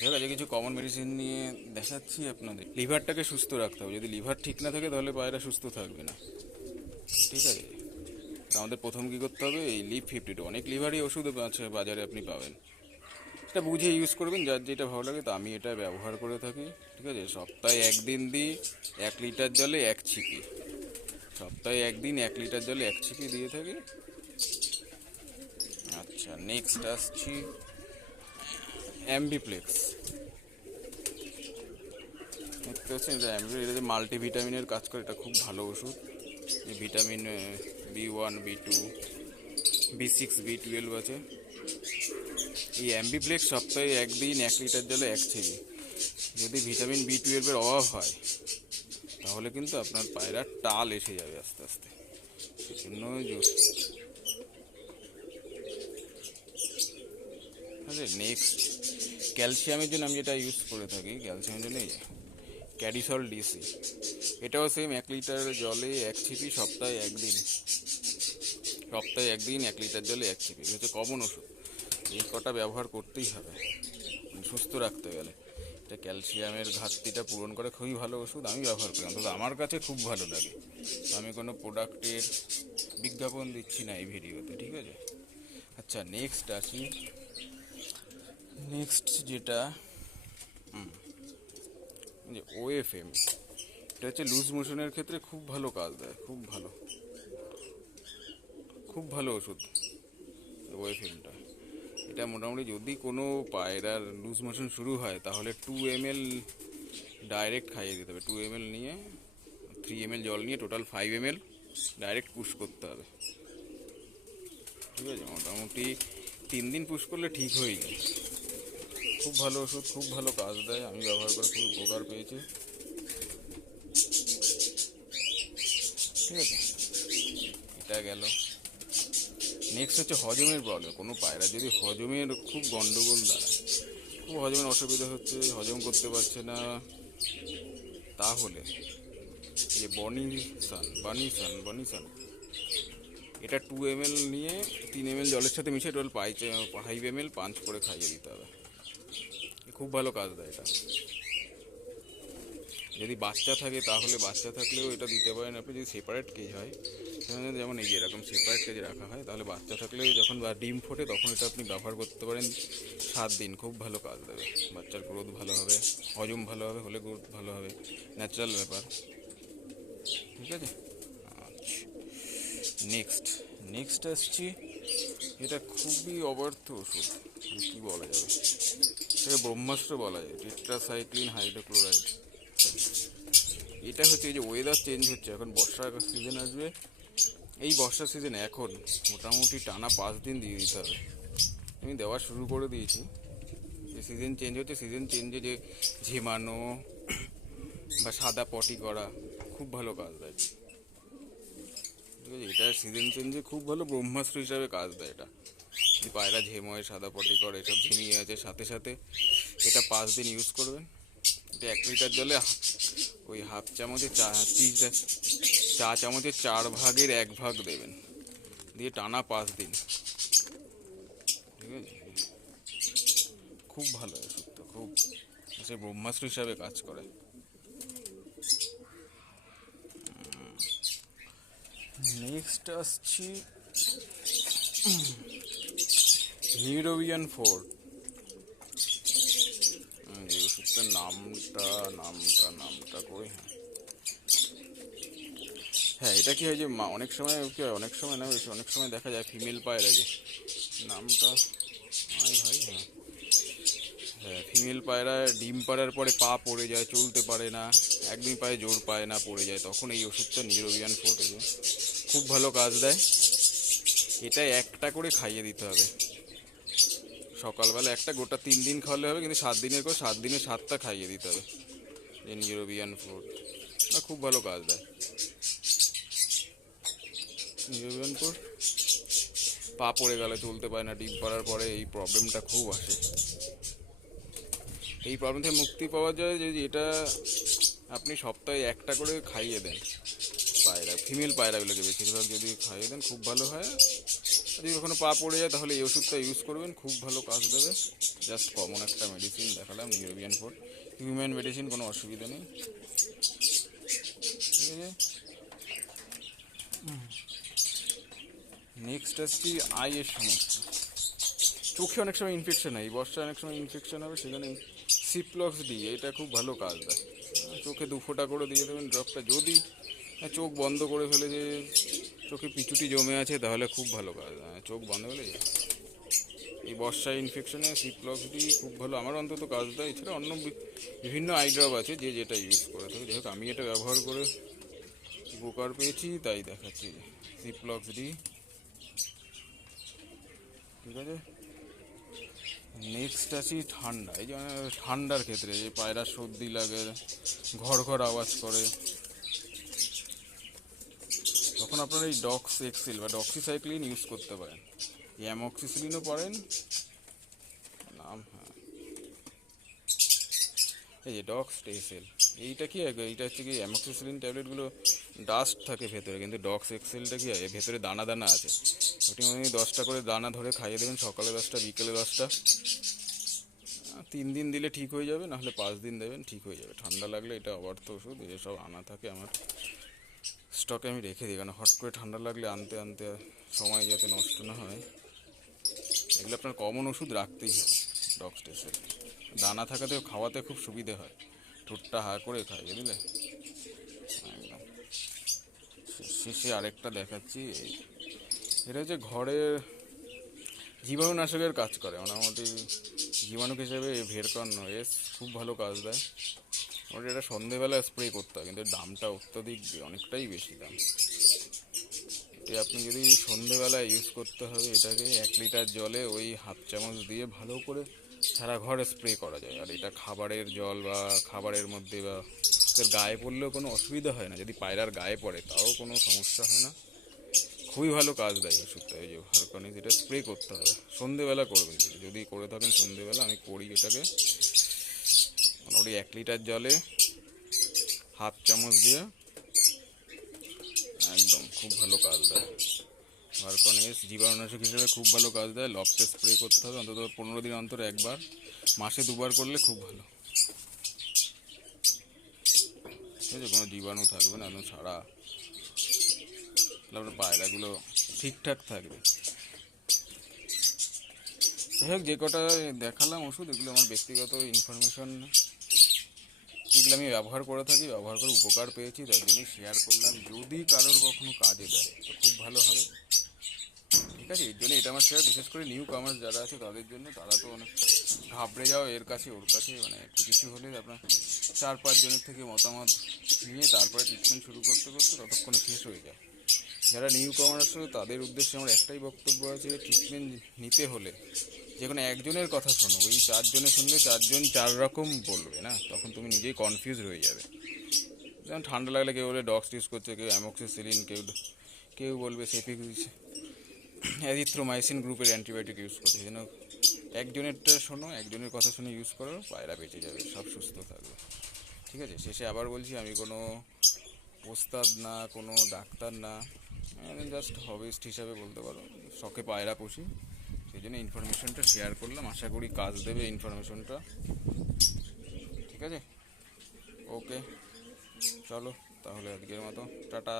ঠিক আছে কিছু কমন মেডিসিন নিয়ে দেখাচ্ছি আপনাদের। লিভারটাকে সুস্থ রাখতে হবে। যদি লিভার ঠিক না থাকে, তাহলে পায়রা সুস্থ থাকবে না। ঠিক আছে? আমাদের প্রথম কী করতে হবে? এই লিভ ফিফটি টু অনেক লিভারই ওষুধ আছে, বাজারে আপনি পাবেন। এটা বুঝে ইউজ করবেন, যার যেটা ভালো লাগে, তো আমি এটা ব্যবহার করে থাকি। ঠিক আছে? সপ্তাহে একদিন দিই, এক লিটার জলে এক ছিপি। সপ্তাহে একদিন এক লিটার জলে এক ছিপি দিয়ে থাকি। আচ্ছা নেক্সট আসছি। অ্যাম্বিপ্লেক্স দেখতে পাচ্ছেন, এটা অ্যাম্বি এটা যে মাল্টিভিটামিনের কাজ করে, এটা খুব ভালো ওষুধ। Vitamin B one B two B six B twelve আছে। এই অ্যাম্বিপ্লেক্স সপ্তাহে একদিন এক লিটার জলে এক ছিপি যদি ভিটামিন বি টুয়েলভের অভাব হয়, তাহলে কিন্তু আপনার পায়রা টাল এসে যাবে আস্তে আস্তে। সেজন্য আচ্ছা নেক্সট ক্যালসিয়ামের জন্য আমি যেটা ইউজ করে থাকি, ক্যালসিয়ামের জন্য ক্যাডিসল ডিসি, এটাও সেম এক লিটার জলে এক ছিপি সপ্তাহে একদিন সপ্তাহে একদিন এক লিটার জলে এক ছিপি হচ্ছে কমন ওষুধ, এই কটা ব্যবহার করতেই হবে মানে সুস্থ রাখতে গেলে, এটা ক্যালসিয়ামের ঘাটতিটা পূরণ করে খুবই ভালো ওষুধ, আমি ব্যবহার করি, অন্তত আমার কাছে খুব ভালো লাগে আমি কোনো প্রোডাক্টের বিজ্ঞাপন দিচ্ছি না এই ভিডিওতে, ঠিক আছে? আচ্ছা নেক্সট আসি নেক্সট যেটা যে ওএফএম এটা হচ্ছে লুজ মোশনের ক্ষেত্রে খুব ভালো কাজ দেয়, খুব ভালো। খুব ভালো ওষুধ ওএফএমটা এটা মোটামুটি যদি কোনো পায়রার লুজ মোশন শুরু হয়, তাহলে টু এম এল ডাইরেক্ট খাইয়ে দিতে হবে। টু এম এল নিয়ে থ্রি এম এল জল নিয়ে total five M L direct push করতে হবে। ঠিক আছে? মোটামুটি তিন দিন পুশ করলে ঠিক হয়ে যায়। খুব ভালো ওষুধ, খুব ভালো কাজ দেয়। আমি ব্যবহার করে খুব উপকার পেয়েছি। ঠিক আছে? এটা গেল। নেক্সট হচ্ছে হজমের প্রবলেম কোনো পায়রা যদি হজমের খুব গন্ডগোল দাঁড়ায় খুব হজমের অসুবিধা হচ্ছে, হজম করতে পারছে না, তাহলে যে বনি সান, বানি সান, বনি সান, এটা টু এম এল নিয়ে তিন এম এল জলের সাথে মিশিয়ে টোটাল পাই ফাইভ এম এল পাঞ্চ করে খাইয়ে দিতে হবে। খুব ভালো কাজ দেয় এটা। যদি বাচ্চা থাকে, তাহলে বাচ্চা থাকলেও এটা দিতে পারেন। আপনি যদি সেপারেট কেজ হয়, সেখানে যেমন এই এরকম সেপারেট কেজে রাখা হয়, তাহলে বাচ্চা থাকলেও যখন বা ডিম ফোটে, তখন এটা আপনি ব্যবহার করতে পারেন সাত দিন। খুব ভালো কাজ দেবে। বাচ্চার গ্রোথ ভালো হবে, হজম ভালো হবে, হলে গ্রোথ ভালো হবে। ন্যাচারাল ব্যাপার। ঠিক আছে? আচ্ছা। নেক্সট নেক্সট আসছি। এটা খুবই অবার্থ ওষুধ। কী বলা যাবে? এটাকে ব্রহ্মাস্ত্র বলা যায়, টেট্রাসাইক্লিন হাইড্রোক্লোরাইড। এটা হচ্ছে এই যে ওয়েদার চেঞ্জ হচ্ছে, এখন বর্ষার সিজন আসবে। এই বর্ষার সিজন এখন মোটামুটি টানা পাঁচ দিন দিয়ে দিতে হবে। আমি দেওয়া শুরু করে দিয়েছি। যে সিজন চেঞ্জ হচ্ছে সিজন চেঞ্জে যে ঝিমানো বা সাদা পটি করা, খুব ভালো কাজ দেয়। ঠিক আছে, এটা সিজন চেঞ্জে খুব ভালো ব্রহ্মাস্ত্র হিসাবে কাজ দেয় এটা। পায়রা ঝেময় সাদা পটি করে, এসব ঝিমিয়ে আছে। সাথে সাথে এটা পাঁচ দিন ইউজ করবেন। এটা এক লিটার জলে ওই হাফ চামচে চা চা চামচের চার ভাগের এক ভাগ দেবেন। দিয়ে টানা পাঁচ দিন। ঠিক আছে? খুব ভালো ওষুধটা খুব সে ব্রহ্মাস্ত্র হিসাবে কাজ করে। নেক্সট আসছি। নিউরোবিয়ান ফোর এই ওষুধটার নামটা নামটা নামটা কই? হ্যাঁ হ্যাঁ এটা কি হয় যে মা- অনেক সময় কি হয়, অনেক সময় না অনেক সময় দেখা যায় ফিমেল পায়রা যে নামটা, আয় ভাই হ্যাঁ। হ্যাঁ ফিমেল পায়রা ডিম পাড়ার পরে পা পড়ে যায়, চলতে পারে না, একদিন পায়ে জোর পায় না, পড়ে যায়, তখন এই ওষুধটা নিউরোবিয়ান ফোর্ট খুব ভালো কাজ দেয়। এটা একটা করে খাইয়ে দিতে হবে। সকালবেলা একটা, গোটা তিন দিন খাওয়ালে হবে, কিন্তু সাত দিনের করে সাত দিনে সাতটা খাইয়ে দিতে হবে। যে নিউরোবিয়ান ফ্রুট খুব ভালো কাজ দেয়। নিউরোবিয়ান ফ্রুট পা পড়ে গেলে চলতে পারে না, ডিম পাড়ার পরে এই প্রবলেমটা খুব আসে। এই প্রবলেম থেকে মুক্তি পাওয়া যায় যে এটা আপনি সপ্তাহে একটা করে খাইয়ে দেন। পায়রা ফিমেল পায়রাগুলোকে বেশিরভাগ যদি খাইয়ে দেন, খুব ভালো হয়। যদি কখনো পা পড়ে যায়, তাহলে এই ওষুধটা ইউজ করবেন। খুব ভালো কাজ দেবে। জাস্ট কমন একটা মেডিসিন দেখালাম ইউরোপিয়ান ফোর হিউম্যান মেডিসিন কোনো অসুবিধা নেই। ঠিক আছে? নেক্সট আসছি, আইয়ের সমস্যা। চোখে অনেক সময় ইনফেকশন হয় বর্ষায় অনেক সময় ইনফেকশন হবে সেখানে সিপ্লক্স ডি এটা খুব ভালো কাজ দেয়। চোখে দু ফোঁটা করে দিয়ে দেবেন ড্রপটা যদি চোখ বন্ধ করে ফেলে যে চোখে পিচুটি জমে আছে, তাহলে খুব ভালো কাজ। চোখ বন্ধ হলে এই বর্ষায় ইনফেকশনে সিপ্লক্স ডি খুব ভালো। আমার অন্তত কাজ দেয় এছাড়া অন্য বিভিন্ন আই ড্রপ আছে, যে যেটা ইউজ করে থাকে। যাই আমি এটা ব্যবহার করে উপকার পেয়েছি, তাই দেখাচ্ছি। সিপ্লক্স ডি ঠিক আছে? নেক্সট আছি ঠান্ডা। এই যে মানে ঠান্ডার ক্ষেত্রে, যে পায়রা সর্দি লাগে ঘর ঘর আওয়াজ করে তখন আপনারা এই ডক্স এক্সেল বা ডক্সিসাইক্লিন ইউজ করতে পারেন। অ্যামক্সিসিলিনও পারেন নাম হ্যাঁ। এই যে ডক্স টেসেল এইটা কি? এইটা হচ্ছে কি অ্যামক্সিসিলিন ট্যাবলেটগুলো ডাস্ট থাকে ভেতরে, কিন্তু ডক্স এক্সেলটা কি হয় ভেতরে দানা দানা আছে। ওটি মানে দশটা করে দানা ধরে খাইয়ে দেবেন, সকালে দশটা, বিকেলে দশটা। তিন দিন দিলে ঠিক হয়ে যাবে, নাহলে পাঁচ দিন দেবেন, ঠিক হয়ে যাবে। ঠান্ডা লাগলে এটা অবার্থ ওষুধ, এসব আনা থাকে আমার। স্টকে আমি রেখে দিই, কারণ হট করে ঠান্ডা লাগলে আনতে আনতে সময় যাতে নষ্ট না হয়। এগুলো আপনার কমন ওষুধ রাখতেই হবে ডগ স্টেসের দানা থাকাতে খাওয়াতে খুব সুবিধে হয়। ঠোঁটটা হা করে খায়, বুঝলে? একদম। শেষে আরেকটা দেখাচ্ছি। এটা হচ্ছে ঘরের জীবাণুনাশকের কাজ করে। মোটামুটি জীবাণু হিসেবে ভেরকন এস খুব ভালো কাজ দেয়। ওটা এটা সন্ধেবেলা স্প্রে করতে হয়, কিন্তু দামটা অত্যাধিক, অনেকটাই বেশি দাম। এটা আপনি যদি সন্ধেবেলা ইউজ করতে হবে, এটাকে এক লিটার জলে ওই হাফ চামচ দিয়ে ভালো করে সারা ঘরে স্প্রে করা যায়। আর এটা খাবারের জল বা খাবারের মধ্যে বা গায়ে পড়লেও কোনো অসুবিধা হয় না। যদি পায়রার গায়ে পড়ে, তাও কোনো সমস্যা হয় না। খুবই ভালো কাজ দেয় ওষুধটা, এই যে হারকানিজ এটা স্প্রে করতে হবে। সন্ধেবেলা করবেন। যদি করে থাকেন সন্ধেবেলা, আমি করি এটাকে। মোটামুটি এক লিটার জলে হাফ চামচ দিয়ে। একদম, খুব ভালো কাজ দেয়। হারকানিজ জীবাণুনাশক হিসেবে খুব ভালো কাজ দেয়। লকটে স্প্রে করতে হবে, অন্তত পনেরো দিন অন্তর একবার। মাসে দুবার করলে খুব ভালো। ঠিক আছে, কোনো জীবাণু থাকবে না একদম সারা। আপনার পায়রাগুলো ঠিকঠাক থাকবে। যাই হোক, যে কটা দেখালাম ওষুধ, এগুলো আমার ব্যক্তিগত ইনফরমেশন এগুলো আমি ব্যবহার করে থাকি, ব্যবহার করে উপকার পেয়েছি, তাই জন্য শেয়ার করলাম। যদি কারোর কখনো কাজে দেয়, তো খুব ভালো হবে। ঠিক আছে? এর জন্য এটা আমার শেয়ার বিশেষ করে নিউ কামার্স যারা আছে, তাদের জন্য তারা তো অনেক ঘাবড়ে যাও এর কাছে, ওর কাছে মানে একটু কিছু হলে আপনার চার পাঁচ জনের থেকে মতামত নিয়ে তারপরে ট্রিটমেন্ট শুরু করতে করতে ততক্ষণে শেষ হয়ে যায়। যারা নিউ কামার আসলে তাদের উদ্দেশ্যে আমার একটাই বক্তব্য আছে ট্রিটমেন্ট নিতে হলে যে কোনো একজনের কথা শোনো, ওই চারজনে শুনলে চারজন চার রকম বলবে, না? তখন তুমি নিজেই কনফিউজ হয়ে যাবে। যেমন ঠান্ডা লাগলে কেউ বলে ডক্স ইউজ করছে, কেউ অ্যামক্সিসিলিন কেউ কেউ বলবে সেপিক অ্যাজিথ্রোমাইসিন গ্রুপের অ্যান্টিবায়োটিক ইউজ করছে। যেন একজনেরটা শোনো, একজনের কথা শুনে ইউজ করো, পায়রা বেঁচে যাবে, সব সুস্থ থাকবে। ঠিক আছে? শেষে আবার বলছি, আমি কোনো ওস্তাদ না, কোনো ডাক্তার না জাস্ট হবিস্ট হিসাবে বলতে পারো। শখে পায়রা পুষি। সেই জন্য ইনফরমেশনটা শেয়ার করলাম। আশা করি কাজ দেবে ইনফরমেশনটা ঠিক আছে? ওকে চলো, তাহলে আজকের মতো। টাটা।